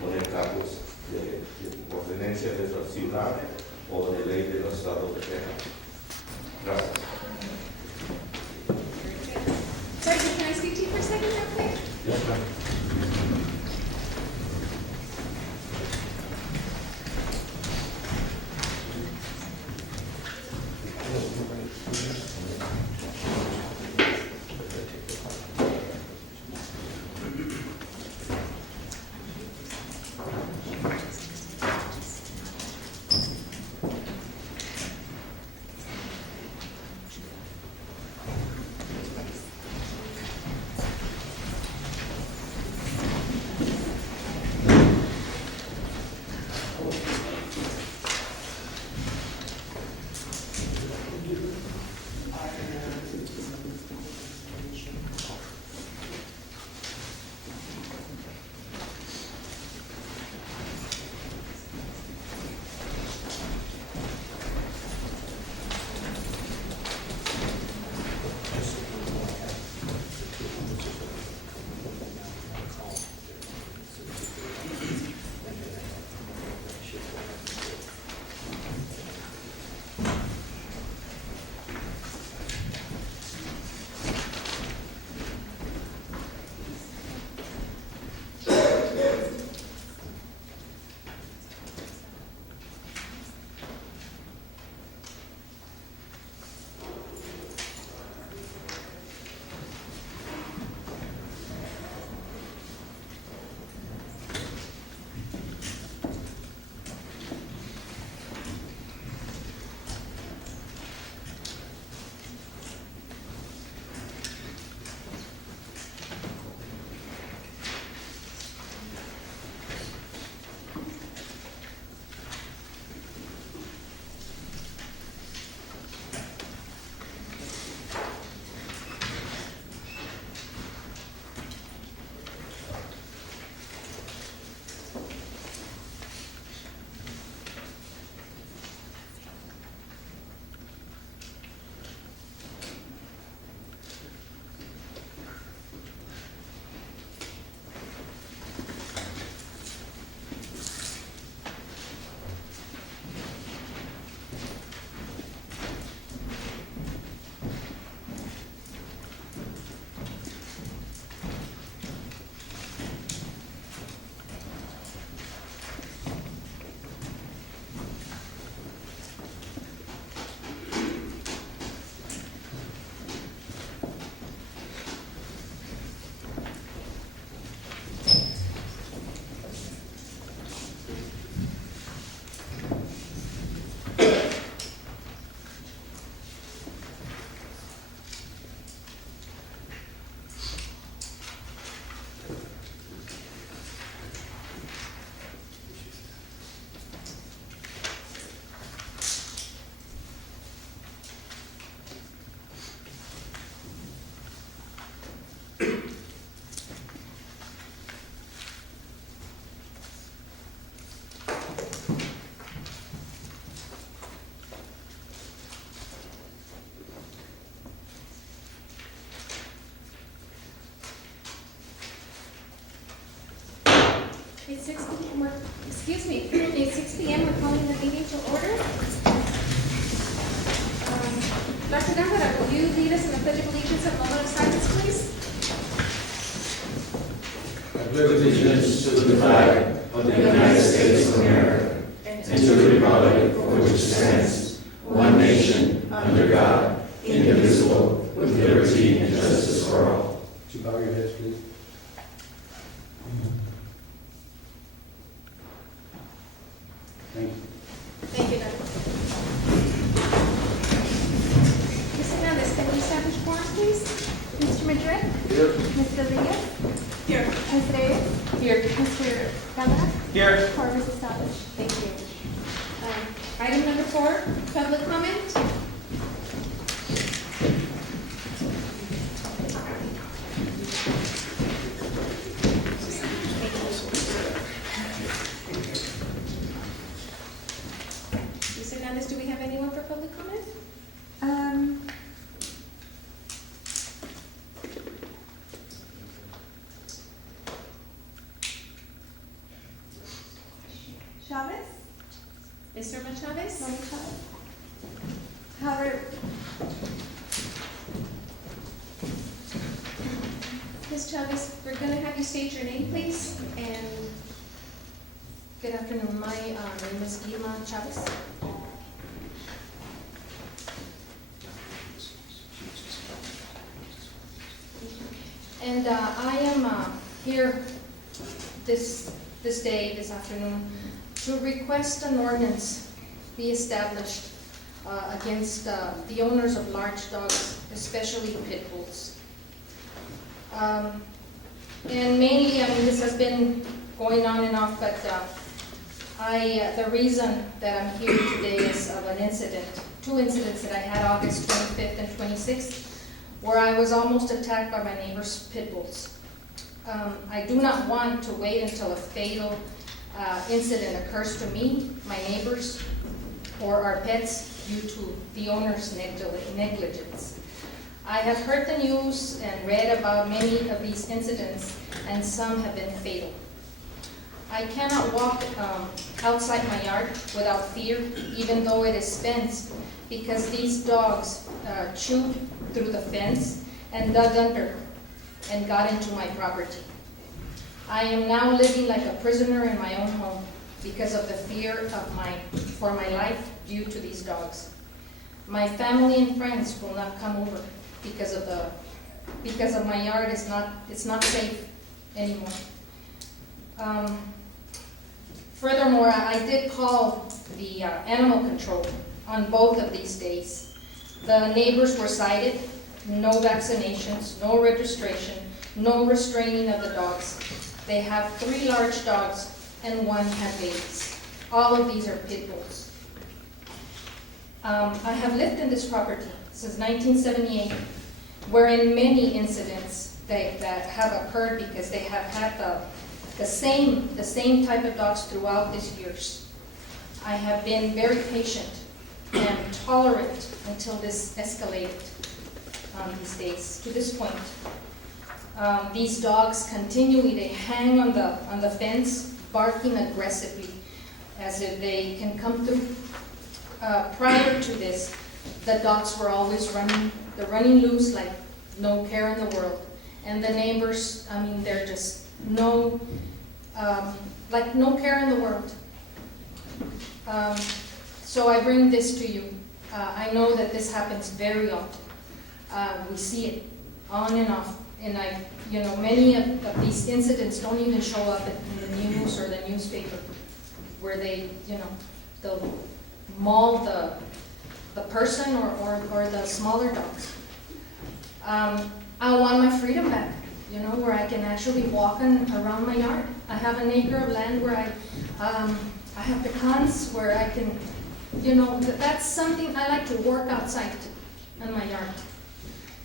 poner cargos de ordenancia de la ciudad o de ley del Estado de Texas. Gracias. Sergeant, can I speak to you for a second real quick? Yes, ma'am. It's 6 p.m. Excuse me. It's 6 p.m. We're calling the meeting to order. Dr. Gambara, will you lead us in the Pledge of Allegiance and moment of silence, please? I pledge allegiance to the flag of the United States of America and to the republic for which it stands, one nation, under God, indivisible, with liberty and justice for all. Would you bow your heads, please? Thank you. Thank you, Dr. Ms. Hernandez, can we establish quorum, please? Mr. Madrid? Here. Mr. Rodriguez? Here. Ms. Reyes? Here. Mr. Gambara? Here. Quorum is established. Thank you. Item number 4, public comment. Ms. Hernandez, do we have anyone for public comment? Yes, Irma Chavez? However, Ms. Chavez, we're gonna have you state your name, please, and good afternoon. My name is Irma Chavez. And I am here this this afternoon, to request an ordinance be established against the owners of large dogs, especially pit bulls. And mainly, I mean, this has been going on and off, but the reason that I'm here today is of an incident, two incidents that I had August 25th and 26th, where I was almost attacked by my neighbor's pit bulls. I do not want to wait until a fatal incident occurs to me, my neighbors, or our pets due to the owner's negligence. I have heard the news and read about many of these incidents, and some have been fatal. I cannot walk outside my yard without fear, even though it is fenced, because these dogs chewed through the fence and dug under and got into my property. I am now living like a prisoner in my own home because of the fear for my life due to these dogs. My family and friends will not come over because of my yard it's not safe anymore. Furthermore, I did call the animal control on both of these days. The neighbors were cited, no vaccinations, no registration, no restraining of the dogs. They have 3 large dogs and 1 had babies. All of these are pit bulls. I have lived in this property since 1978, wherein many incidents that have occurred because they have had the same type of dogs throughout these years. I have been very patient and tolerant until this escalated these days, to this point. These dogs continually, they hang on the fence, barking aggressively as if they can come through. Prior to this, the dogs were always running loose like no care in the world. And the neighbors, I mean, they're just like no care in the world. So I bring this to you. I know that this happens very often. We see it on and off. And many of these incidents don't even show up in the news or the newspaper, where they'll maul the person or the smaller dogs. I want my freedom back, where I can actually walk around my yard. I have an acre of land where I have pecans where I can, that's something I like to work outside in my yard.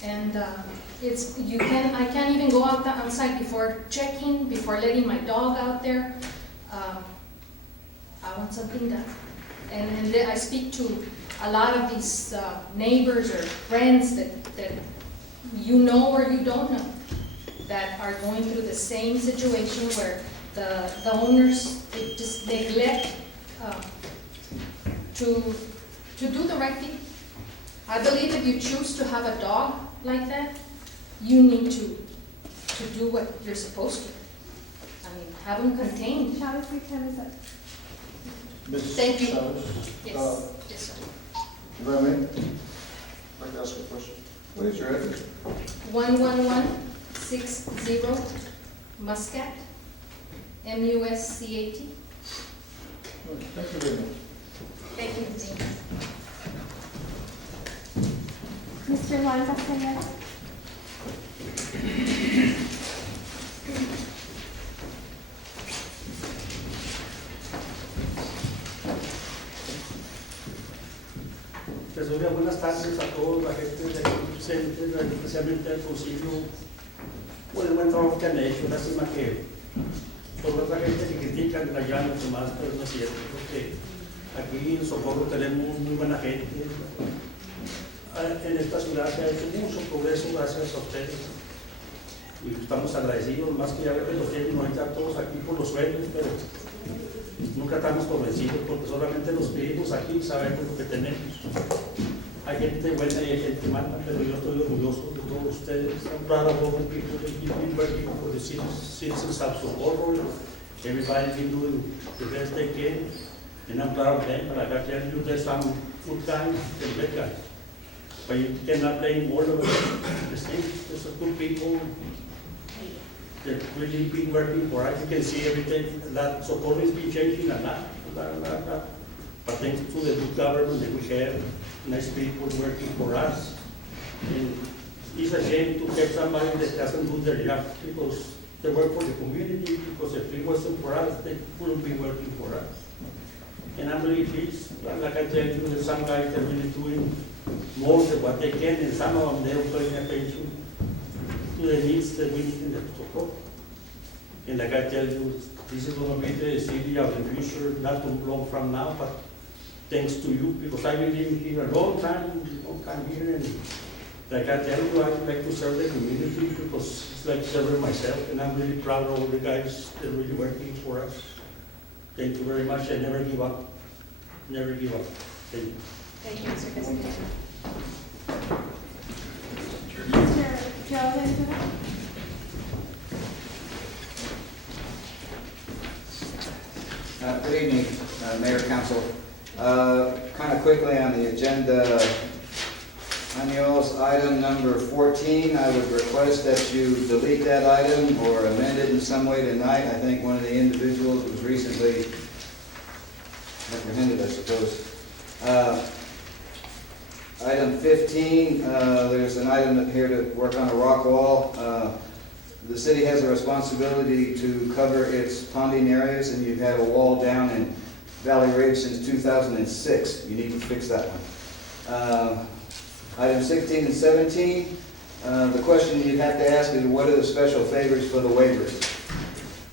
And I can't even go outside before letting my dog out there. I want something done. And I speak to a lot of these neighbors or friends that you know or you don't know that are going through the same situation where the owners just neglect to do the right thing. I believe if you choose to have a dog like that, you need to do what you're supposed to. I mean, have them contained. Chavez, your time is up. Thank you. Chavez, Yes, yes, sir. if I may, I'd like to ask a question. What is your address? 11160 Muscat, Muscat. Thank you very much. Thank you, Dean. Mr. Juan Castellano. Pues oiga, buenas tardes a todos, la gente de aquí presente, especialmente al concilio, por el buen trabajo que han hecho. Lástima que por otra gente que critican la llana y demás, pero no es cierto, porque aquí en Socorro tenemos muy buena gente. En esta ciudad se ha hecho mucho progreso gracias a ustedes y estamos agradecidos, más que ya los tienen ahorita todos aquí por los sueños, pero nunca estamos convencidos porque solamente los que vivimos aquí sabemos lo que tenemos. Hay gente buena y hay gente mala, pero yo estoy orgulloso de todos ustedes. I'm proud of all the people that keep working for the citizens of Socorro. Everybody's been doing the best they can, and I'm proud of them. But I got to tell you, there's some good guys and bad guys. But you cannot blame all of them. The same, there's some good people that really been working for us. You can see everything that Socorro has been changing a lot. But thanks to the good government that we have, nice people working for us. And it's a shame to have somebody that doesn't do their job because they work for the community, because if it wasn't for us, they wouldn't be working for us. And I'm really pleased, like I tell you, there's some guys that are really doing more than what they can, and some of them, they're paying attention to the needs that we need in the support. And like I tell you, this is gonna be the city of the future, not too long from now, but thanks to you, because I've been living here a long time here, and like I tell you, I like to serve the community because it's like serving myself, and I'm really proud of all the guys that are really working for us. Thank you very much, and never give up. Never give up. Thank you. Thank you, Mr. President. Mr. Joe Ventura? Good evening, Mayor, Council. Kind of quickly on the agenda, on y'all's item number 14, I would request that you delete that item or amend it in some way tonight. I think one of the individuals was recently apprehended, I suppose. Item 15, there's an item up here to work on a rock wall. The city has a responsibility to cover its ponding areas, and you've had a wall down in Valley Ridge since 2006. You need to fix that one. Item 16 and 17, the question you'd have to ask is what are the special favors for the waivers?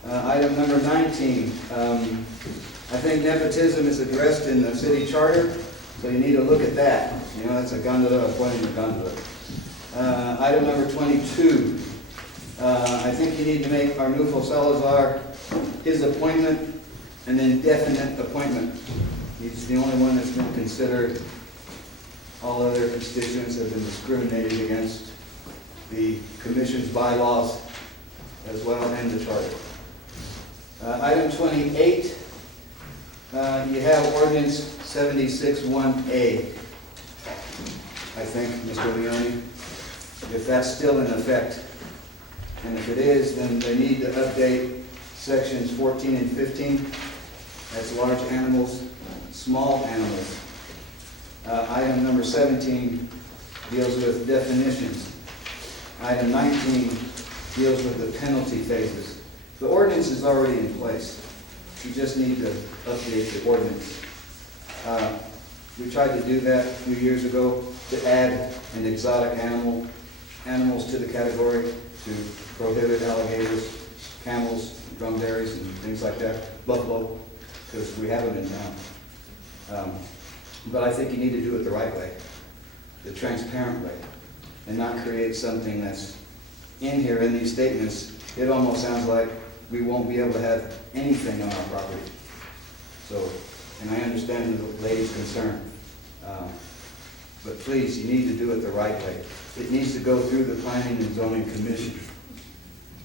Item number 19, I think nepotism is addressed in the city charter, so you need to look at that. You know, that's a gondola appointing a gondola. Item number 22, I think you need to make Arnulfo Salazar his appointment an indefinite appointment. He's the only one that's been considered. All other constituents have been discriminated against. The commission's bylaws as well and the charter. Item 28, you have ordinance 76-1A. I think, Mr. Leone, if that's still in effect. And if it is, then they need to update sections 14 and 15. That's large animals, small animals. Item number 17 deals with definitions. Item 19 deals with the penalty phases. The ordinance is already in place. You just need to update the ordinance. We tried to do that a few years ago to add an exotic animals to the category, to prohibit alligators, camels, dromedaries, and things like that, buffalo, because we have them in town. But I think you need to do it the right way, the transparent way, and not create something that's in here in these statements. It almost sounds like we won't be able to have anything on our property. So, and I understand the lady's concern. But please, you need to do it the right way. It needs to go through the Planning and Zoning Commission.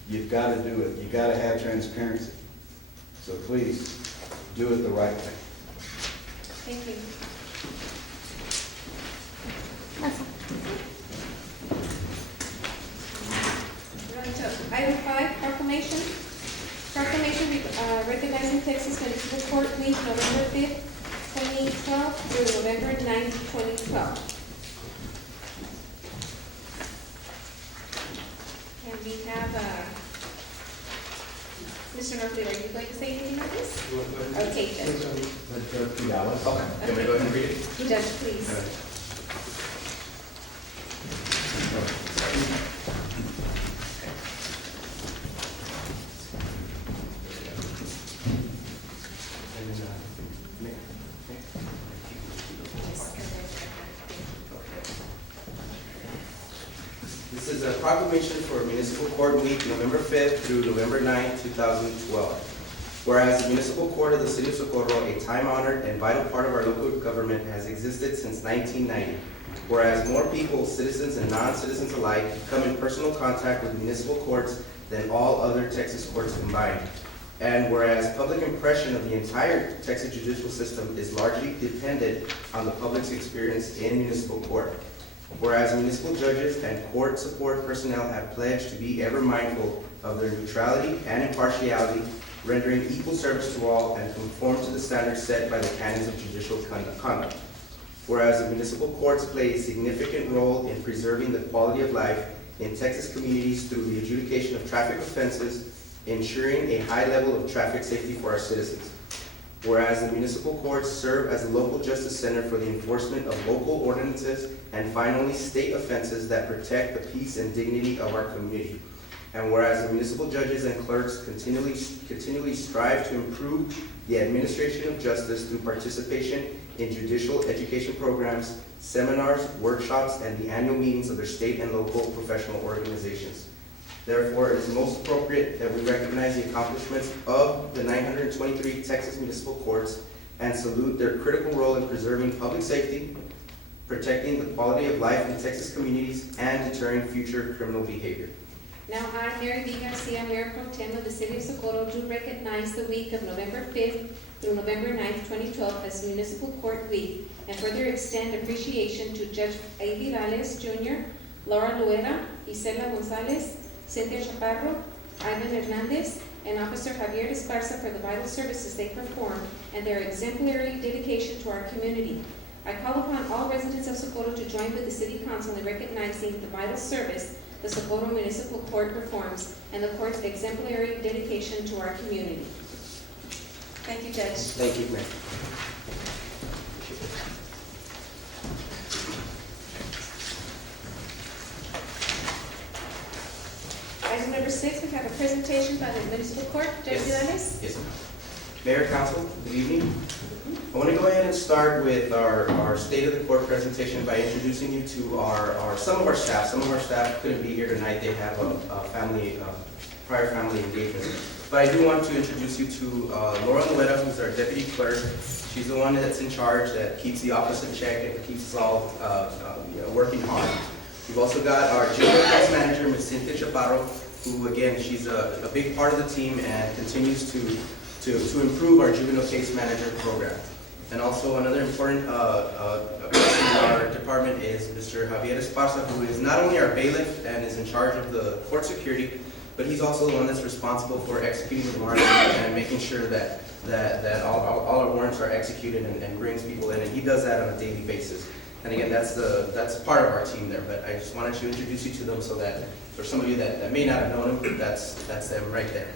You've got to do it. You've got to have transparency. So please, do it the right way. Thank you. We're on to item 5, proclamation. Proclamation recognizing Texas Municipal Court Week, November 5th, 2012 through November 9th, 2012. And we have, Mr. Norfleet, are you going to say anything on this? Okay, Judge. Okay, can we go ahead and read it? Judge, please. This is a proclamation for Municipal Court Week, November 5th through November 9th, 2012. Whereas the municipal court of the city of Socorro, a time-honored and vital part of our local government, has existed since 1990. Whereas more people, citizens and non-citizens alike, come in personal contact with municipal courts than all other Texas courts combined. And whereas public impression of the entire Texas judicial system is largely dependent on the public's experience in municipal court. Whereas municipal judges and court support personnel have pledged to be ever mindful of their neutrality and impartiality, rendering equal service to all and conform to the standards set by the canons of judicial conduct. Whereas the municipal courts play a significant role in preserving the quality of life in Texas communities through the adjudication of traffic offenses, ensuring a high level of traffic safety for our citizens. Whereas the municipal courts serve as a local justice center for the enforcement of local ordinances and finally state offenses that protect the peace and dignity of our community. And whereas the municipal judges and clerks continually strive to improve the administration of justice through participation in judicial education programs, seminars, workshops, and the annual meetings of their state and local professional organizations. Therefore, it is most appropriate that we recognize the accomplishments of the 923 Texas municipal courts and salute their critical role in preserving public safety, protecting the quality of life in Texas communities, and deterring future criminal behavior. Now, I, Mary B. Garcia, Mayor Pro Tem of the City of Socorro, do recognize the week of November 5th through November 9th, 2012 as Municipal Court Week, and further extend appreciation to Judge A. Vidales Jr., Laura Luera, Isela Gonzalez, Cynthia Chaparro, Ivan Hernandez, and Officer Javier Esparza for the vital services they perform and their exemplary dedication to our community. I call upon all residents of Socorro to join with the City Council in recognizing the vital service the Socorro Municipal Court performs and the court's exemplary dedication to our community. Thank you, Judge. Thank you, Mayor. Item number 6, we have a presentation by the Municipal Court. Judge Vidales? Yes, ma'am. Mayor, Council, good evening. I want to go ahead and start with our State of the Court presentation by introducing you to some of our staff. Some of our staff couldn't be here tonight. They have prior family engagement. But I do want to introduce you to Laura Luera, who's our Deputy Clerk. She's the one that's in charge, that keeps the office in check and keeps us all working hard. We've also got our Juvenile Case Manager, Ms. Cynthia Chaparro, who again, she's a big part of the team and continues to improve our Juvenile Case Manager program. And also another important person in our department is Mr. Javier Esparza, who is not only our bailiff and is in charge of the court security, but he's also the one that's responsible for executing the warrants and making sure that all our warrants are executed and brings people in, and he does that on a daily basis. And again, that's part of our team there, but I just wanted to introduce you to them so that for some of you that may not have known them, that's them right there.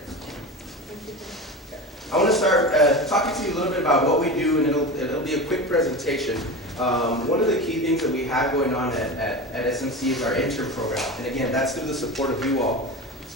I want to start talking to you a little bit about what we do, and it'll be a quick presentation. One of the key things that we have going on at SMC is our intern program. And again, that's through the support of you all,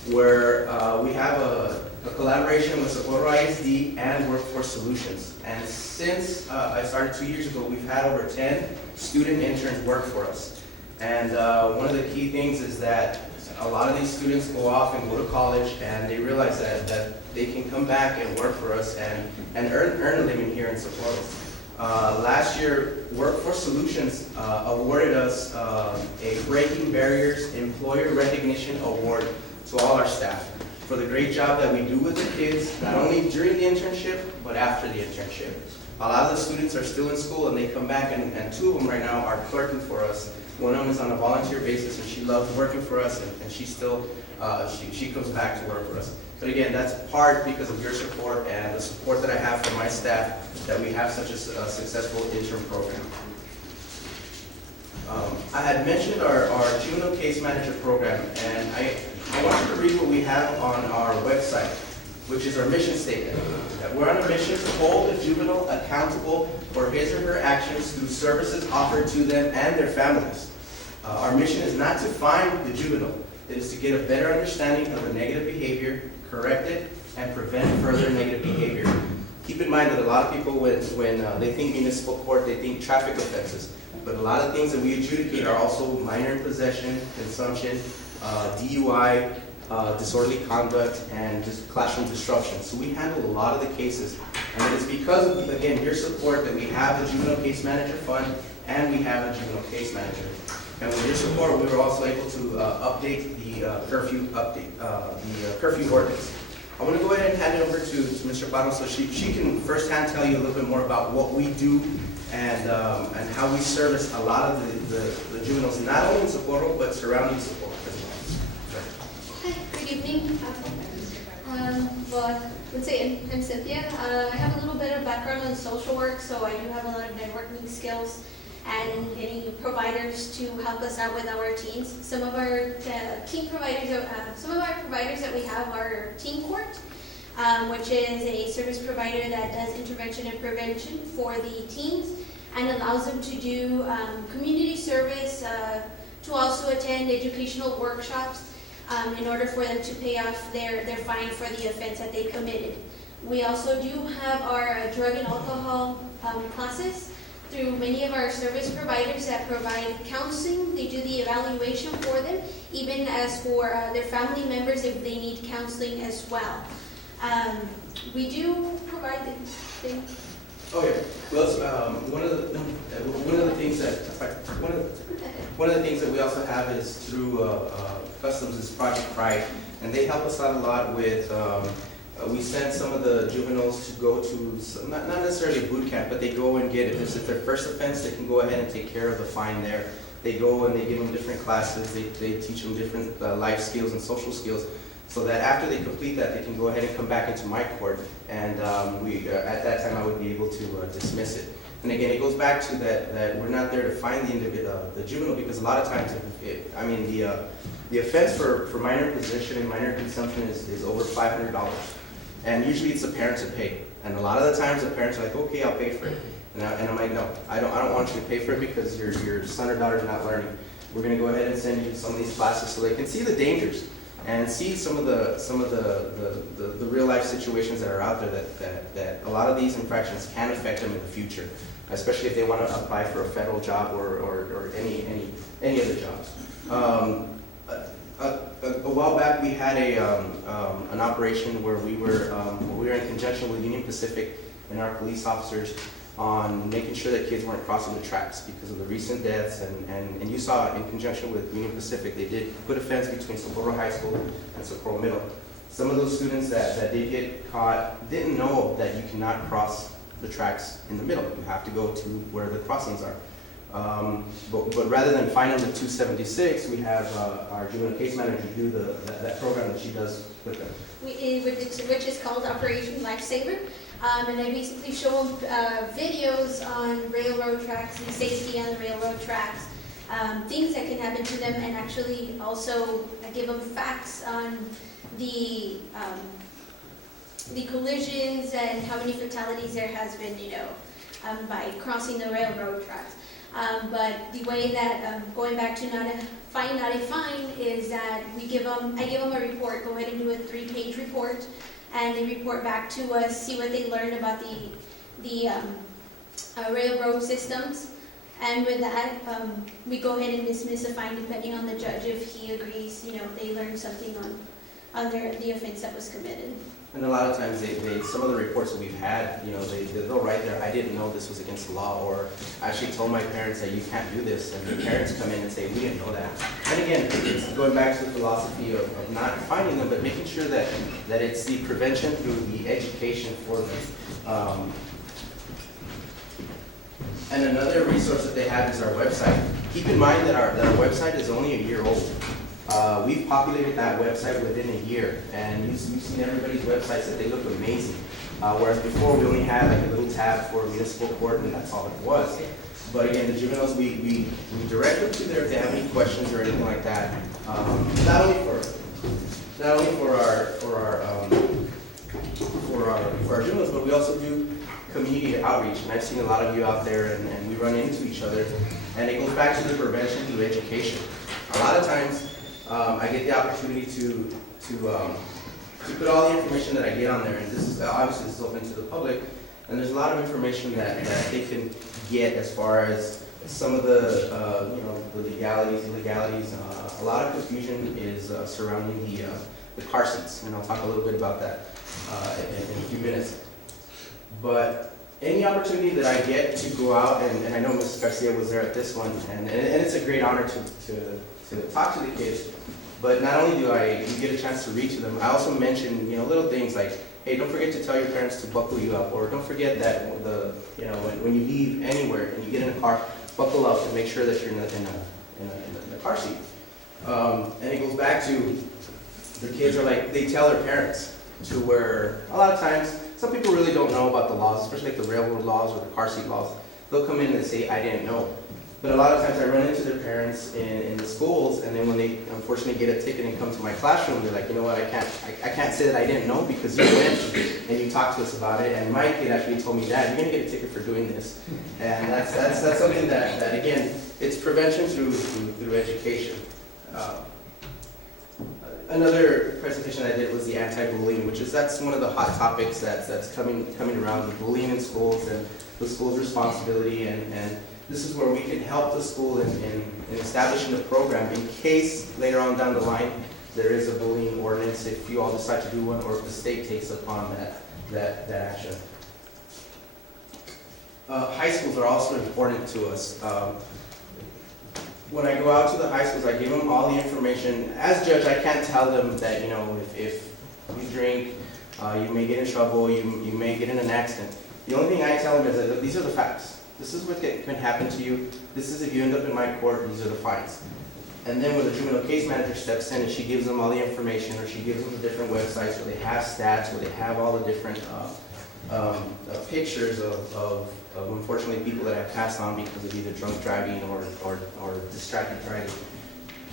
where we have a collaboration with Socorro ISD and Workforce Solutions. And since I started 2 years ago, we've had over 10 student interns work for us. And one of the key things is that a lot of these students go off and go to college, and they realize that they can come back and work for us and earn a living here in Socorro. Last year, Workforce Solutions awarded us a Breaking Barriers Employer Recognition Award to all our staff for the great job that we do with the kids, not only during the internship, but after the internship. A lot of the students are still in school, and they come back, and 2 of them right now are clerking for us. One of them is on a volunteer basis, and she loves working for us, and she still, she comes back to work for us. But again, that's part because of your support and the support that I have from my staff, that we have such a successful intern program. I had mentioned our Juvenile Case Manager program, and I want you to read what we have on our website, which is our mission statement. That we're on a mission to hold a juvenile accountable for his or her actions through services offered to them and their families. Our mission is not to find the juvenile. It is to get a better understanding of the negative behavior, correct it, and prevent further negative behavior. Keep in mind that a lot of people, when they think municipal court, they think traffic offenses. But a lot of things that we adjudicate are also minor in possession, consumption, DUI, disorderly conduct, and just classroom disruption. So we handle a lot of the cases, and it is because of, again, your support that we have the Juvenile Case Manager Fund and we have a Juvenile Case Manager. And with your support, we were also able to update the curfew ordinance. I want to go ahead and hand it over to Mr. Parra so she can firsthand tell you a little bit more about what we do and how we service a lot of the juveniles, not only in Socorro, but surrounding Socorro as well. Hi, good evening. Well, let's say I'm Cynthia. I have a little bit of background in social work, so I do have a lot of networking skills and any providers to help us out with our teens. Some of our providers that we have are Teen Court, which is a service provider that does intervention and prevention for the teens and allows them to do community service, to also attend educational workshops in order for them to pay off their fine for the offense that they committed. We also do have our drug and alcohol classes through many of our service providers that provide counseling. They do the evaluation for them, even as for their family members if they need counseling as well. We do provide things. Oh yeah. Well, one of the things that we also have is through Customs is Project Pride, and they help us out a lot with. We send some of the juveniles to go to not necessarily boot camp, but they go and get, if it's their first offense, they can go ahead and take care of the fine there. They go and they give them different classes. They teach them different life skills and social skills, so that after they complete that, they can go ahead and come back into my court, and at that time I would be able to dismiss it. And again, it goes back to that we're not there to find the juvenile, because a lot of times, the offense for minor possession and minor consumption is over $500, and usually it's the parents that pay. And a lot of the times the parents are like, okay, I'll pay for it, and I'm like, no, I don't want you to pay for it because your son or daughter is not learning. We're going to go ahead and send you to some of these classes so they can see the dangers and see some of the real life situations that are out there that a lot of these infractions can affect them in the future, especially if they want to apply for a federal job or any other jobs. A while back, we had an operation where we were in conjunction with Union Pacific and our police officers on making sure that kids weren't crossing the tracks because of the recent deaths. And you saw in conjunction with Union Pacific, they did put a fence between Socorro High School and Socorro Middle. Some of those students that did get caught didn't know that you cannot cross the tracks in the middle. You have to go to where the crossings are. But rather than fine them the $276, we have our juvenile case manager do that program that she does with them. Which is called Operation Lifesaver. And I basically show them videos on railroad tracks and safety on the railroad tracks, things that can happen to them, and actually also I give them facts on the collisions and how many fatalities there has been, by crossing the railroad tracks. But the way that, going back to not a fine, is that I give them a report, go ahead and do a 3-page report, and they report back to us, see what they learned about the railroad systems. And with that, we go ahead and dismiss a fine depending on the judge if he agrees, they learned something on the offense that was committed. And a lot of times, some of the reports that we've had, they'll write there, I didn't know this was against the law, or I actually told my parents that you can't do this, and the parents come in and say, we didn't know that. And again, it's going back to the philosophy of not finding them, but making sure that it's the prevention through the education for them. And another resource that they have is our website. Keep in mind that our website is only a year old. We've populated that website within a year, and you've seen everybody's websites that they look amazing. Whereas before we only had like a little tab for municipal court, and that's all it was. But again, the juveniles, we direct them to there if they have any questions or anything like that. Not only for our juveniles, but we also do community outreach. And I've seen a lot of you out there, and we run into each other. And it goes back to the prevention through education. A lot of times, I get the opportunity to put all the information that I get on there, and this is obviously open to the public, and there's a lot of information that they can get as far as some of the the legalities, illegalities. A lot of confusion is surrounding the car seats, and I'll talk a little bit about that in a few minutes. But any opportunity that I get to go out, and I know Mrs. Garcia was there at this one, and it's a great honor to talk to the kids. But not only do you get a chance to read to them, I also mention, little things like, hey, don't forget to tell your parents to buckle you up, or don't forget that when you leave anywhere and you get in a car, buckle up and make sure that you're in the car seat. And it goes back to the kids are like, they tell their parents, to where a lot of times some people really don't know about the laws, especially like the railroad laws or the car seat laws. They'll come in and say, I didn't know. But a lot of times I run into their parents in the schools, and then when they unfortunately get a ticket and come to my classroom, they're like, you know what, I can't say that I didn't know because you went and you talked to us about it. And my kid actually told me, Dad, you're gonna get a ticket for doing this. And that's something that again, it's prevention through education. Another presentation I did was the anti-bullying, that's one of the hot topics that's coming around, the bullying in schools and the school's responsibility, and this is where we can help the school in establishing a program in case later on down the line there is a bullying ordinance, if you all decide to do one, or if the state takes upon that action. High schools are also important to us. When I go out to the high schools, I give them all the information. As judge, I can't tell them that, if you drink, you may get in trouble, you may get in an accident. The only thing I tell them is that these are the facts. This is what can happen to you. This is if you end up in my court, these are the fines. And then when the juvenile case manager steps in and she gives them all the information, or she gives them the different websites where they have stats, where they have all the different pictures of unfortunately people that have passed on because of either drunk driving or distracted driving.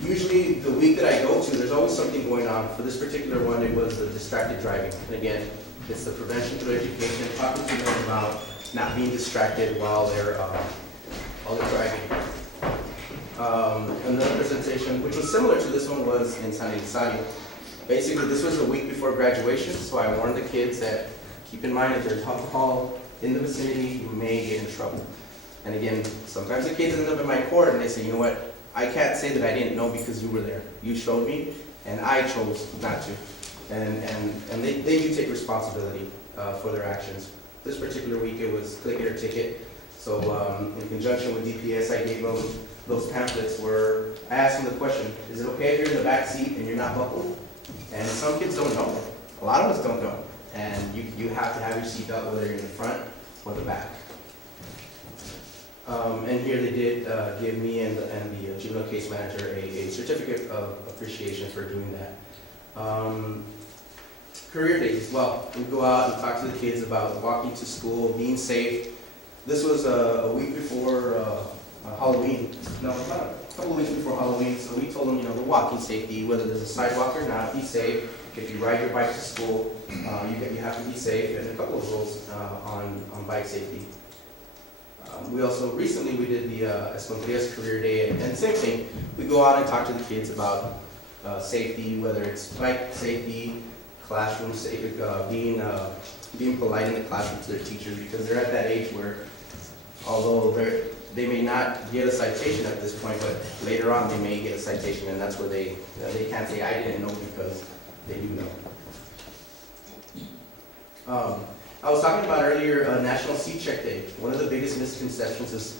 Usually the week that I go to, there's always something going on. For this particular one, it was the distracted driving. And again, it's the prevention through education, talking to them about not being distracted while they're driving. Another presentation, which was similar to this one, was in San Elizario. Basically, this was a week before graduation, so I warned the kids that keep in mind if there's alcohol in the vicinity, you may get in trouble. And again, sometimes the kids end up in my court and they say, you know what, I can't say that I didn't know because you were there. You showed me, and I chose not to. And they do take responsibility for their actions. This particular week, it was click it or ticket. So in conjunction with DPS, I gave them those pamphlets where I asked them the question, is it okay if you're in the back seat and you're not buckled? And some kids don't know. A lot of us don't know. And you have to have your seat belt whether you're in the front or the back. And here they did give me and the juvenile case manager a certificate of appreciation for doing that. Career days, well, we go out and talk to the kids about walking to school, being safe. This was a week before Halloween. No, about a couple of weeks before Halloween. So we told them, the walking safety, whether there's a sidewalk or not, be safe. If you ride your bike to school, you have to be safe, and a couple of rules on bike safety. We also recently we did the Escondrias Career Day, and same thing. We go out and talk to the kids about safety, whether it's bike safety, classroom safety, being polite in the classroom to their teachers, because they're at that age where, although they may not get a citation at this point, but later on they may get a citation, and that's where they can't say I didn't know because they do know. I was talking about earlier National Seat Check Day. One of the biggest misconceptions is,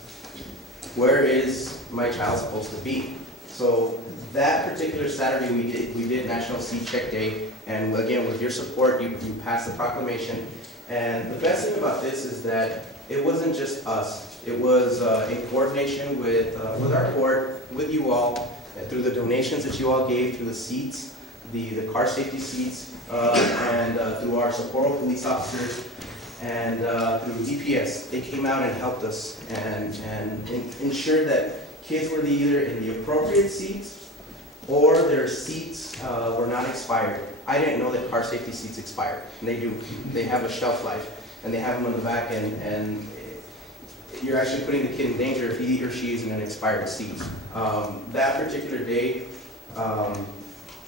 where is my child supposed to be? So that particular Saturday we did National Seat Check Day, and again with your support you passed the proclamation. And the best thing about this is that it wasn't just us. It was in coordination with our court, with you all, through the donations that you all gave, through the seats, the car safety seats, and through our Sapporo police officers, and through DPS. They came out and helped us and ensured that kids were either in the appropriate seats or their seats were not expired. I didn't know that car safety seats expired. And they do. They have a shelf life, and they have them on the back, and you're actually putting the kid in danger if he or she is in an expired seat. That particular day,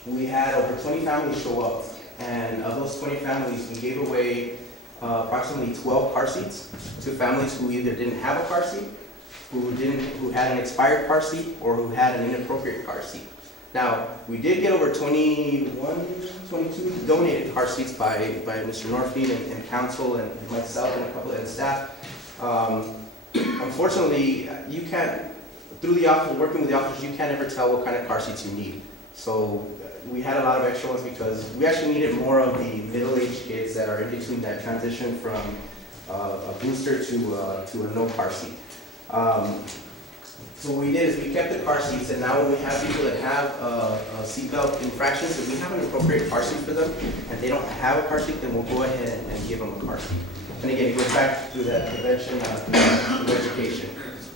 we had over 20 families show up, and of those 20 families, we gave away approximately 12 car seats to families who either didn't have a car seat, who had an expired car seat, or who had an inappropriate car seat. Now, we did get over 22 donated car seats by Mr. Norfleet and council and myself and a couple of the staff. Unfortunately, you can't, through the office, working with the officers, you can't ever tell what kind of car seats you need. So we had a lot of extra ones because we actually needed more of the middle-aged kids that are in between that transition from a booster to a no car seat. So what we did is we kept the car seats, and now when we have people that have seatbelt infractions, if we have an appropriate car seat for them, and they don't have a car seat, then we'll go ahead and give them a car seat. And again, it goes back to that prevention of education.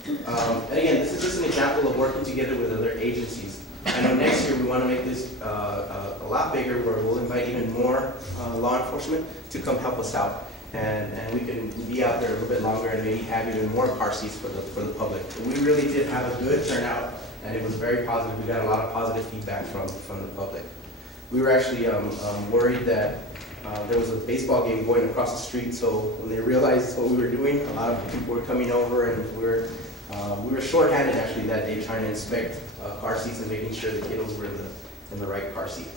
And again, this is just an example of working together with other agencies. I know next year we want to make this a lot bigger, where we'll invite even more law enforcement to come help us out. And we can be out there a little bit longer and maybe have even more car seats for the public. We really did have a good turnout, and it was very positive. We got a lot of positive feedback from the public. We were actually worried that there was a baseball game going across the street, so when they realized what we were doing, a lot of people were coming over, and we were shorthanded actually that day trying to inspect car seats and making sure the kiddos were in the right car seat.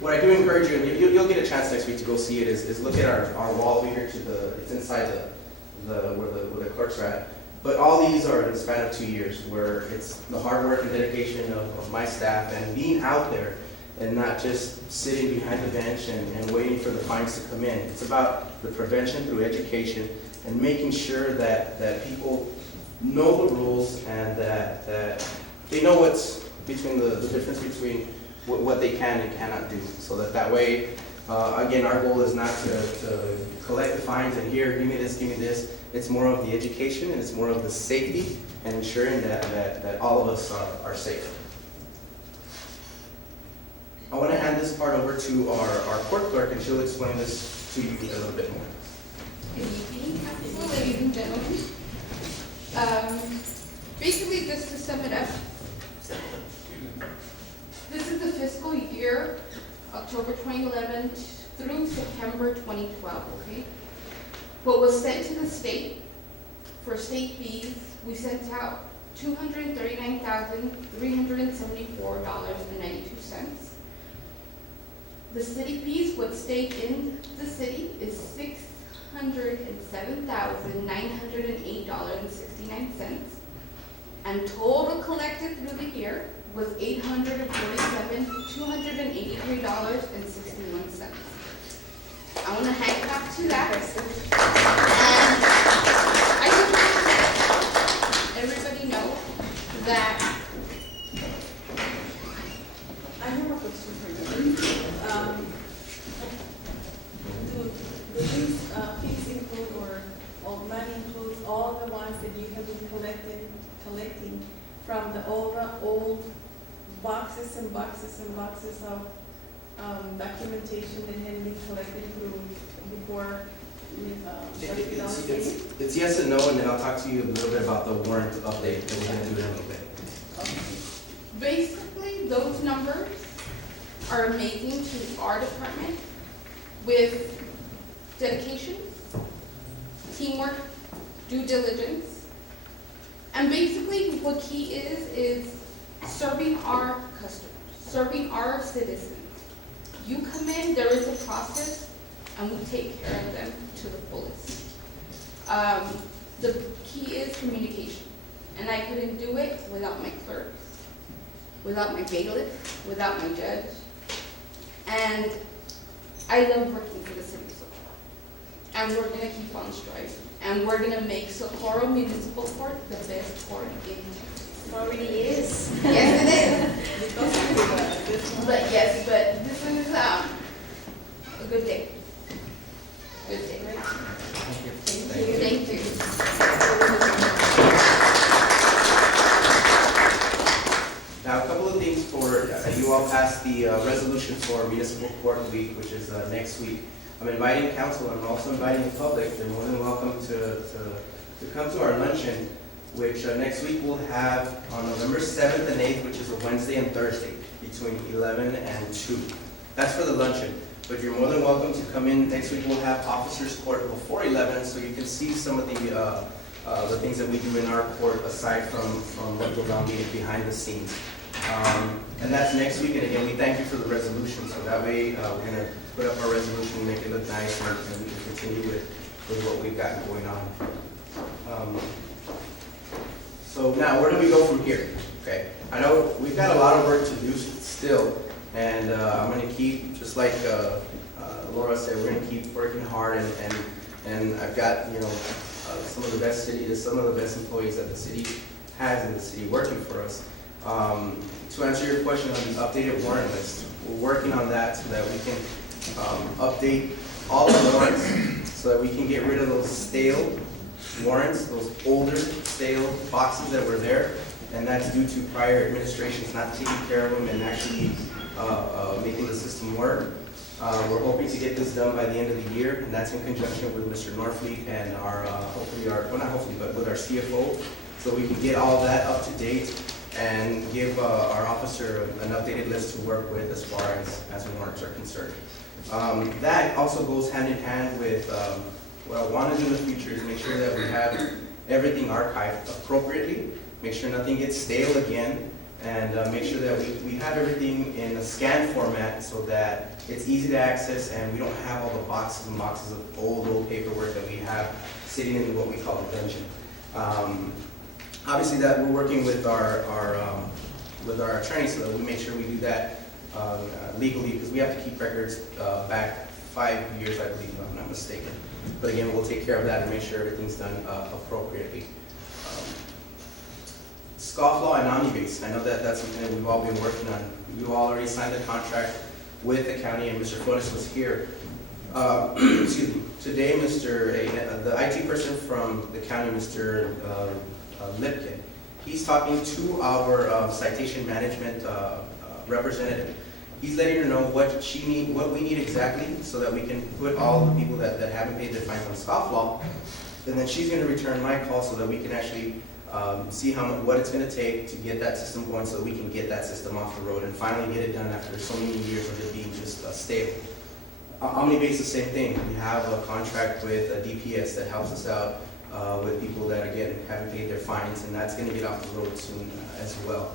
What I do encourage you, and you'll get a chance next week to go see it, is look at our wall over here it's inside where the clerks are at. But all these are in the span of 2 years, where it's the hard work and dedication of my staff and being out there and not just sitting behind the bench and waiting for the fines to come in. It's about the prevention through education and making sure that people know the rules and that they know what's between the difference between what they can and cannot do. So that way, again, our goal is not to collect the fines and here, give me this, give me this. It's more of the education and it's more of the safety and ensuring that all of us are safe. I want to hand this part over to our court clerk, and she'll explain this to you a little bit more. Good evening, council, ladies and gentlemen. Basically, just to sum it up, this is the fiscal year, October 2011 through September 2012, okay? What was sent to the state for state fees, we sent out $239,374.92. The city fees, what stayed in the city is $607,908.69. And total collected through the year was $847,283.61. I want to hang back to that. And I just want to let everybody know that I have a question for you. Do these fees include or money includes all the ones that you have been collecting from the old boxes and boxes and boxes of documentation that had been collected before? It's yes and no, and then I'll talk to you a little bit about the warrant update that we're going to do in a little bit. basically, those numbers are amazing to our department with dedication, teamwork, due diligence. And basically, what key is serving our customers, serving our citizens. You come in, there is a process, and we take care of them to the fullest. The key is communication, and I couldn't do it without my clerks, without my bailiff, without my judge. And I love working for the city of Socorro. And we're gonna keep on striving. And we're gonna make Socorro Municipal Court the best court in Texas. It already is. Yes, it is. Because of this one. But yes, but this is a good day. Good day. Thank you. Now, a couple of things for, you all passed the resolution for Municipal Court Week, which is next week. I'm inviting council, and I'm also inviting the public. They're more than welcome to come to our luncheon, which next week we'll have on November 7th and 8th, which is a Wednesday and Thursday, between 11 and 2. That's for the luncheon. But you're more than welcome to come in. Next week we'll have officers' court before 11, so you can see some of the the things that we do in our court aside from what goes on behind the scenes. And that's next week, and again, we thank you for the resolution, so that way, we're gonna put up our resolution, make it look nice, and we can continue with what we've got going on. So now, where do we go from here? Okay, I know we've got a lot of work to do still, and I'm gonna keep, just like Laura said, we're gonna keep working hard, and I've got, you know, some of the best employees that the city has in the city working for us. To answer your question on the updated warrant list, we're working on that so that we can update all the warrants so that we can get rid of those stale warrants, those older stale boxes that were there, and that's due to prior administrations not taking care of them and actually making the system work. We're hoping to get this done by the end of the year, and that's in conjunction with Mr. Norfleet and our, with our CFO, so we can get all that up to date and give our officer an updated list to work with as far as warrants are concerned. That also goes hand in hand with what I want to do in the future is make sure that we have everything archived appropriately, make sure nothing gets stale again, and make sure that we have everything in a scanned format so that it's easy to access and we don't have all the boxes and boxes of old paperwork that we have sitting in what we call a dungeon. Obviously, that we're working with our attorney so that we make sure we do that legally, because we have to keep records back 5 years, I believe, if I'm not mistaken. But again, we'll take care of that and make sure everything's done appropriately. Scofflaw and Omnibase, I know that that's something that we've all been working on. You all already signed the contract with the county, and Mr. Flores was here. Excuse me. Today, the IT person from the county, Mr. Lipkin, he's talking to our citation management representative. He's letting her know what we need exactly, so that we can put all the people that haven't paid their fines on scofflaw, and then she's going to return my call so that we can actually see what it's going to take to get that system going, so that we can get that system off the road and finally get it done after so many years of it being just stable. Omnibase, the same thing. We have a contract with DPS that helps us out with people that, again, haven't paid their fines, and that's going to get off the road soon as well.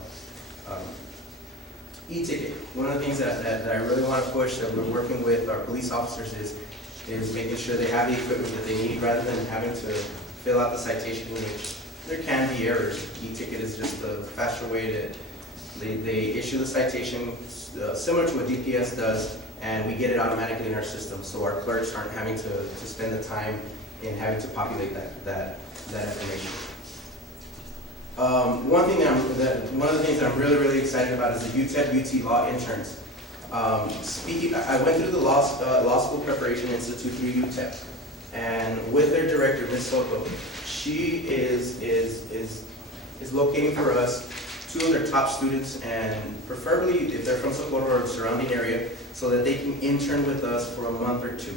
E-ticket. One of the things that I really want to push that we're working with our police officers is making sure they have the equipment that they need, rather than having to fill out the citation, which there can be errors. E-ticket is just a faster way to, they issue the citation similar to what DPS does, and we get it automatically in our system, so our clerks aren't having to spend the time in having to populate that information. One of the things that I'm really excited about is the UTEP UT Law interns. I went through the law school preparation institute through UTEP, and with their director, Ms. Soto, she is locating for us 2 of their top students, and preferably if they're from Socorro or the surrounding area, so that they can intern with us for a month or 2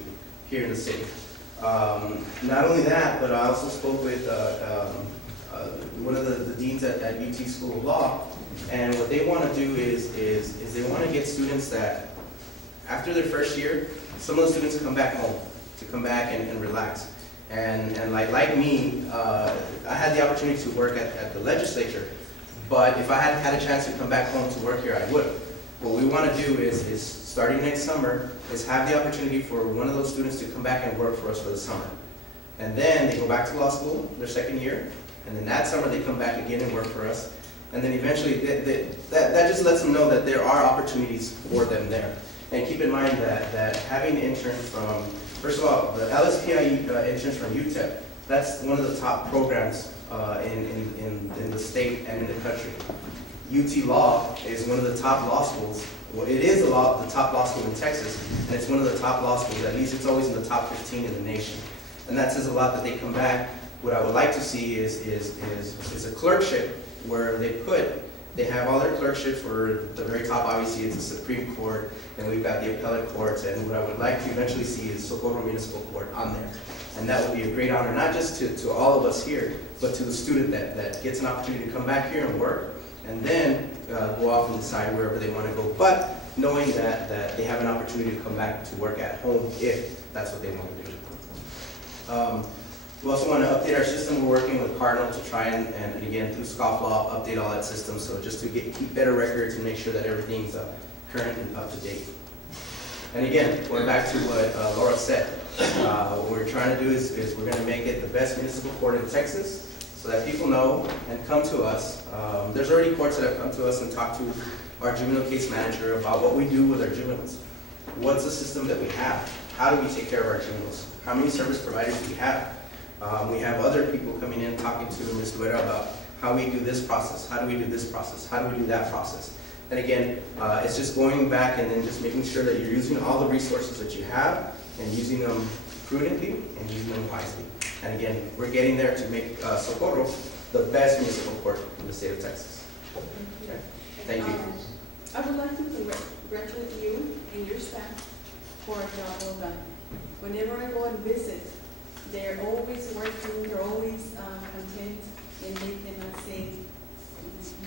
here in the city. Not only that, but I also spoke with one of the deans at UT School of Law, and what they want to do is they want to get students that, after their first year, some of the students come back home, to come back and relax. And like me, I had the opportunity to work at the legislature, but if I had had a chance to come back home to work here, I would. What we want to do is starting next summer, is have the opportunity for one of those students to come back and work for us for the summer. And then they go back to law school, their second year, and then that summer they come back again and work for us. And then eventually, that just lets them know that there are opportunities for them there. And keep in mind that having interns from, first of all, the LSPI interns from UTEP, that's one of the top programs in the state and in the country. UT Law is one of the top law schools. Well, it is the top law school in Texas, and it's one of the top law schools. At least it's always in the top 15 in the nation. And that says a lot that they come back. What I would like to see is a clerkship where they have all their clerkships for the very top. Obviously, it's the Supreme Court, and we've got the appellate courts, and what I would like to eventually see is Socorro Municipal Court on there. And that would be a great honor, not just to all of us here, but to the student that gets an opportunity to come back here and work, and then go off and decide wherever they want to go, but knowing that they have an opportunity to come back to work at home if that's what they want to do. We also want to update our system. We're working with Cardinal to try and again, through scofflaw, update all that system. So just to keep better records and make sure that everything's current and up to date. And again, going back to what Laura said, what we're trying to do is we're going to make it the best municipal court in Texas so that people know and come to us. There's already courts that have come to us and talked to our juvenile case manager about what we do with our juveniles. What's the system that we have? How do we take care of our juveniles? How many service providers do we have? We have other people coming in talking to Ms. Duera about how we do this process, how do we do this process, how do we do that process. And again, it's just going back and then just making sure that you're using all the resources that you have and using them prudently and using them wisely. And again, we're getting there to make Socorro the best municipal court in the state of Texas. Okay. Thank you. I would like to congratulate you and your staff for a job well done. Whenever I go and visit, they're always working, they're always content, and they cannot say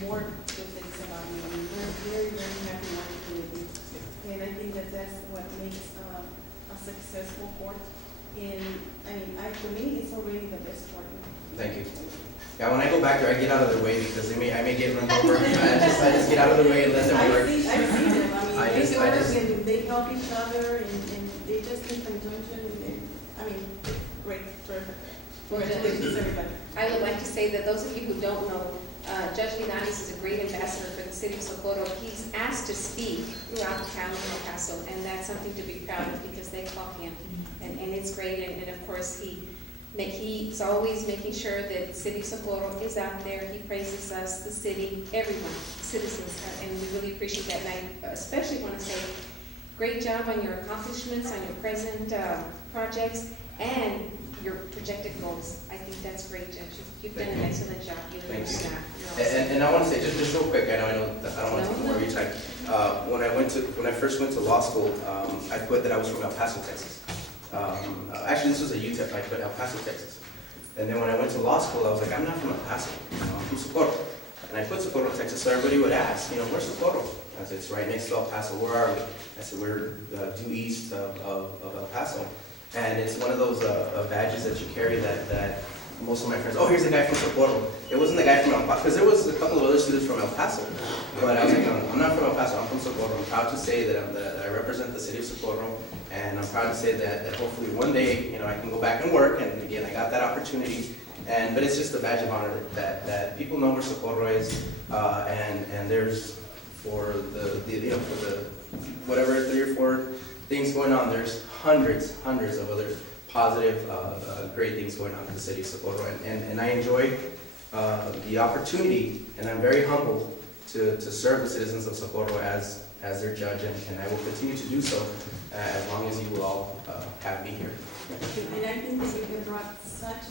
more good things about you. I mean, we're very, very happy working with you. And I think that that's what makes a successful court. And I mean, for me, it's already the best court. Thank you. Yeah, when I go back there, I get out of their way because I may get run over. I just get out of the way and let them work. I've seen them. I mean, I just- and they help each other, and they just in conjunction. I mean, great, terrific. Congratulations, everybody. I would like to say that those of you who don't know, Judge Linares is a great ambassador for the city of Socorro. He's asked to speak throughout the county of El Paso, and that's something to be proud of because they call him. And it's great, and of course, he's always making sure that the city of Socorro is out there. He praises us, the city, everyone, citizens, and we really appreciate that. And I especially want to say, great job on your accomplishments, on your present projects, and your projected goals. I think that's great, Judge. You've done an excellent job. You and your staff. You're awesome. And I want to say, just real quick, I don't want to take more of your time. When I first went to law school, I put that I was from El Paso, Texas. Actually, this was a UTEP, I put El Paso, Texas. And then when I went to law school, I was like, I'm not from El Paso, I'm from Socorro. And I put Socorro, Texas, so everybody would ask, where's Socorro? I said, it's right next to El Paso, where are we? I said, we're due east of El Paso. And it's one of those badges that you carry that most of my friends, oh, here's the guy from Socorro. It wasn't the guy from El Paso, because there was a couple of other students from El Paso. But I was like, no, I'm not from El Paso, I'm from Socorro. I'm proud to say that I represent the city of Socorro. And I'm proud to say that hopefully one day, I can go back and work. And again, I got that opportunity. But it's just a badge of honor that people know where Socorro is. And there's for the whatever 3 or 4 things going on, there's hundreds of other positive, great things going on in the city of Socorro. And I enjoy the opportunity, and I'm very humbled to serve the citizens of Socorro as their judge, and I will continue to do so as long as you will all have me here. And I think that you have brought such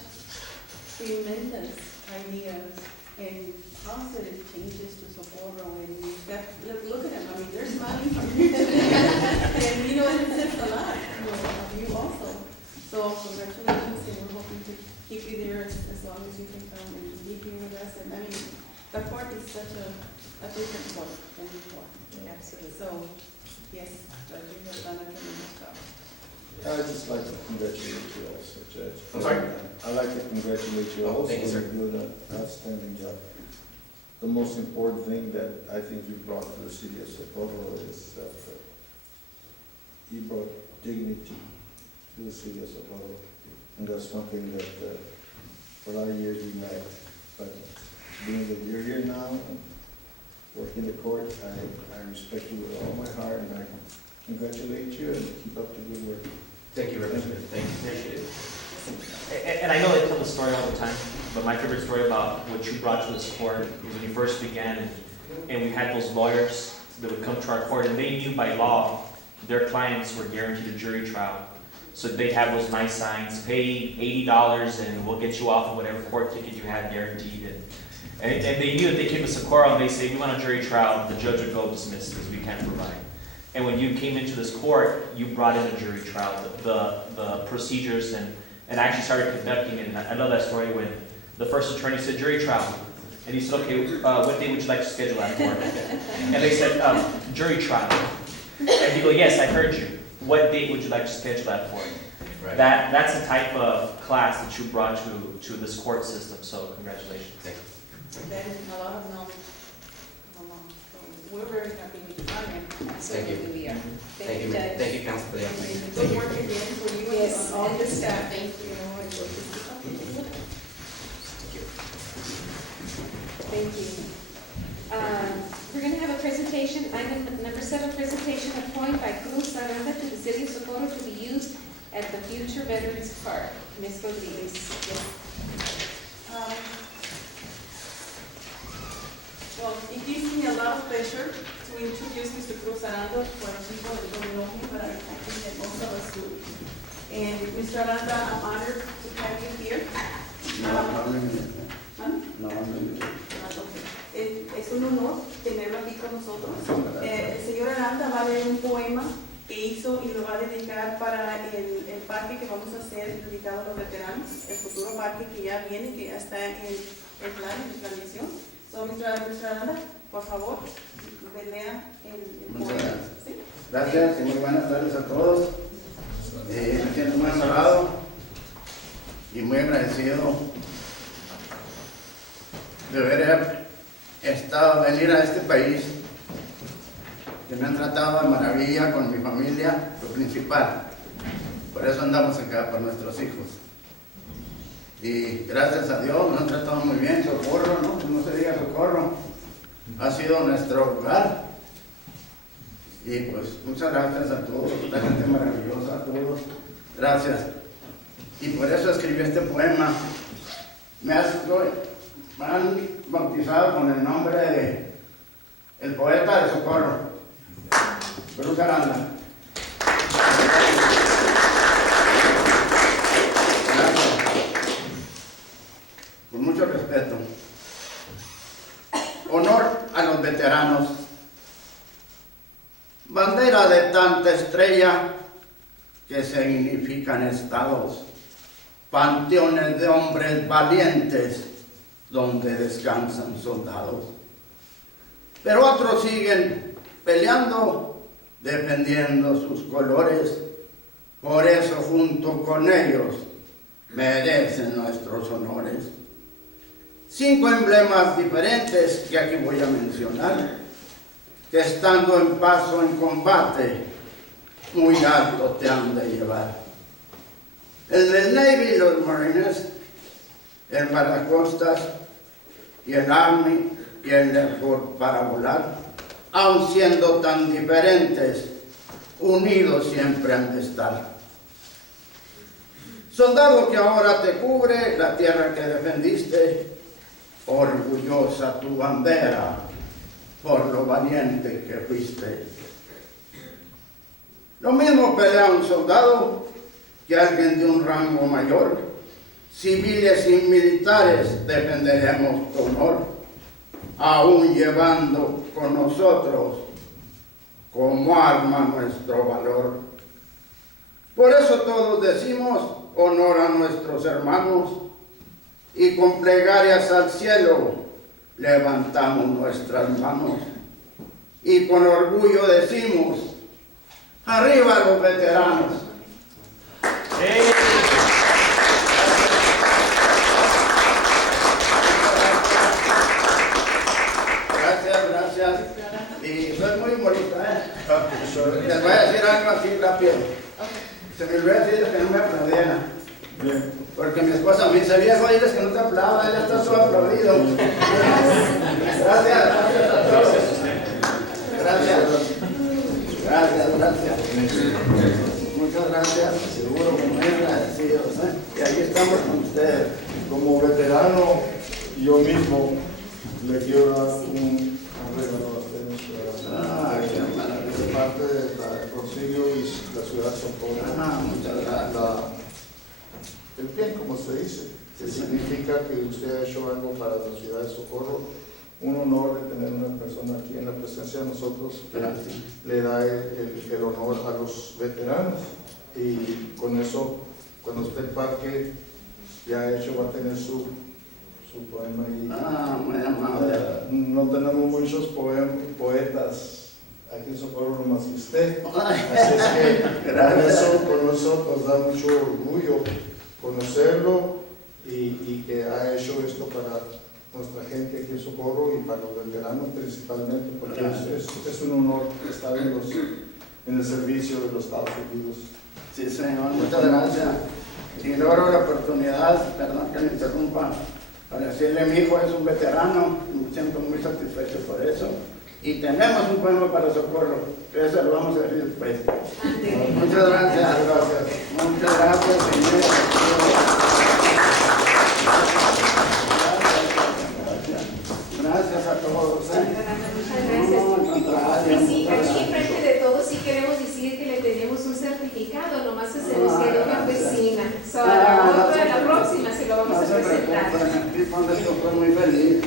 tremendous ideas and positive changes to Socorro, and look at them, I mean, they're smiling from here to there. And it says a lot, of you also. So congratulations, and we're hoping to keep you there as long as you can come and be here with us. And I mean, the court is such a different court than before. Absolutely. So, yes, Judge, you have done a tremendous job. I'd just like to congratulate you also, Judge. I'm sorry? I'd like to congratulate you also. Thank you, sir. You're doing an outstanding job. The most important thing that I think you brought to the city of Socorro is that you brought dignity to the city of Socorro. And that's one thing that for a lot of years we lacked. But being that you're here now and working the court, I respect you with all my heart, and I congratulate you and keep up the good work. Thank you, Representative. Thank you. Appreciate it. And I know they tell the story all the time, but my favorite story about what you brought to this court was when you first began, and we had those lawyers that would come to our court, and they knew by law their clients were guaranteed a jury trial. So they have those nice signs, pay $80 and we'll get you off of whatever court ticket you had guaranteed. And they knew that they came to Socorro and they say, we want a jury trial, the judge would go dismissed because we can't provide. And when you came into this court, you brought in a jury trial, the procedures, and actually started conducting it. And I love that story when the first attorney said jury trial. And he said, okay, what day would you like to schedule that for? And they said, jury trial. And he go, yes, I heard you. What date would you like to schedule that for? Right. That's the type of class that you brought to this court system, so congratulations. Thank you. Then a lot of no, we're very happy with you. Absolutely, we are. Thank you, Judge. thank you, council, for the opportunity. Good work again for you Yes, and all the staff. Thank you. Thank you. We're going to have a presentation, item number 7, presentation appointed by Cruz Aranda to the City of Socorro to be used at the future Veterans Park. Ms. Rodriguez. Yes. Well, it gives me a lot of pleasure to introduce Mr. Cruz Aranda for people that don't know him, but I think that most of us do. And Mr. Aranda, I'm honored to have you here. No, ¿Ah? no, Es un honor tenerlo aquí con nosotros. El señor Aranda va a leer un poema que hizo y lo va a dedicar para el parque que vamos a hacer dedicado a los veteranos, el futuro parque que ya viene, que ya está en plan, en planeación. So, Mr. Aranda, por favor, lea el Muchas poema. gracias. ¿Sí? Gracias y muy buenas tardes a todos. Me siento muy honrado y muy agradecido de venir a este país, que me han tratado de maravilla con mi familia, lo principal. Por eso andamos acá, por nuestros hijos. Y gracias a Dios nos han tratado muy bien. Socorro, ¿no? No se diga Socorro. Ha sido nuestro hogar. Y pues muchas gracias a todos, la gente maravillosa, a todos. Gracias. Y por eso escribí este poema. Me han bautizado con el nombre de el poeta de Socorro, Cruz Aranda. Gracias. Con mucho respeto. Honor a los veteranos. Bandera de tanta estrella que significan estados, panteones de hombres valientes donde descansan soldados. Pero otros siguen peleando, defendiendo sus colores. Por eso junto con ellos merecen nuestros honores. 5 emblemas diferentes que aquí voy a mencionar, que estando en paso en combate, muy alto te han de llevar. El del Navy y los Marines, el guardacostas y el Army y el Air Force para volar, aun siendo tan diferentes, unidos siempre han de estar. Soldado que ahora te cubre la tierra que defendiste, orgullosa tu bandera por lo valiente que fuiste. Lo mismo pelea un soldado que alguien de un rango mayor. Civiles y militares defenderemos tu honor, aún llevando con nosotros como arma nuestro valor. Por eso todos decimos honor a nuestros hermanos y con plegarias al cielo levantamos nuestras manos y con orgullo decimos: ¡arriba los veteranos! ¡Hey! Gracias. Y soy muy humorista, Les voy a decir algo así rápido. Se me olvidó decirles que no me aplaudieran. Porque mi esposa me dice: viejo, diles que no te aplaudan, ya estás todo aplaudido. Gracias a todos. Gracias. Muchas gracias. Seguro que muy agradecidos. Y ahí estamos con ustedes. Como veterano, yo mismo le quiero dar un regalo a usted, Qué maravilla. de parte del Concilio y la ciudad de Socorro. Muchas gracias. El bien, como se dice, que significa que usted ha hecho algo para la ciudad de Socorro. Un honor de tener una persona aquí en la presencia de nosotros que le da el honor a los veteranos. Y con eso, cuando esté el parque ya hecho, va a tener su poema ahí. Muy amable. No tenemos muchos poetas aquí en Socorro nomás usted. Así es que con eso nos da mucho orgullo conocerlo y que ha hecho esto para nuestra gente aquí en Socorro y para los veteranos principalmente, porque es un honor estar en el servicio de los Estados Unidos. Sí, señor, muchas gracias. Y logro la oportunidad, perdón que me interrumpa, para decirle, mi hijo es un veterano, me siento muy satisfecho por eso. Y tenemos un poema para Socorro, que eso lo vamos a decir después. Muchas gracias. Muchas gracias, señor. Gracias a todos. Y sí, aquí enfrente de todos sí queremos decir que le tenemos un certificado, nomás se nos quedó en la oficina. So, a la próxima se lo vamos a presentar. Esto fue muy feliz.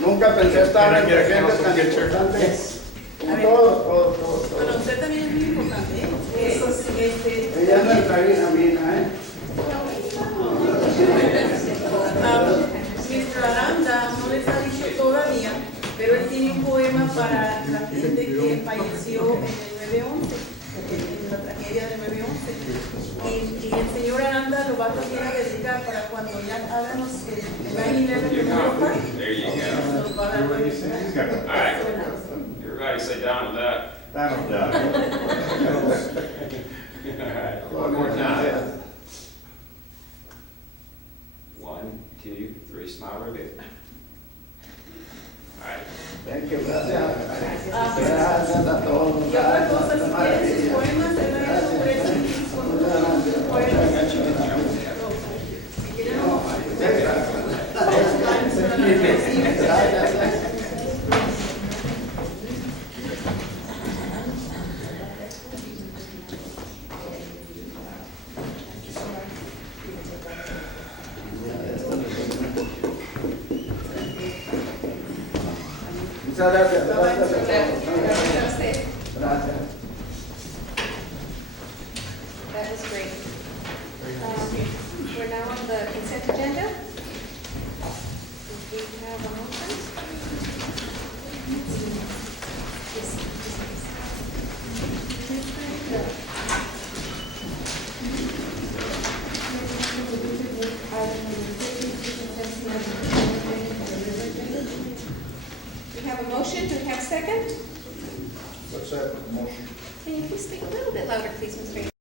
Nunca pensé estar entre gente tan importante como todos. Pero usted también es muy importante. Eso sí. Ella es nuestra hija, mía, Mr. Aranda no les ha dicho todavía, pero él tiene un poema para la gente que falleció en el 9/11, en la tragedia del 9/11. Y el señor Aranda lo va también a dedicar para cuando ya hagamos el 9/11 Memorial Park. There you go. Nos va a dar All right. Everybody say down with that. All right. One more time. 1, 2, 3, smile real big. All right. Thank you, gracias. Gracias a todos. Y otra cosa, si quieren sus poemas, él ha hecho 3 CDs con sus poemas. Si quieren, Muchas gracias. Gracias. That was great. We're now on the consent agenda. Do we have a motion? We have a motion. Do we have a second? Motion. Can you please speak a little bit louder, please, Mr.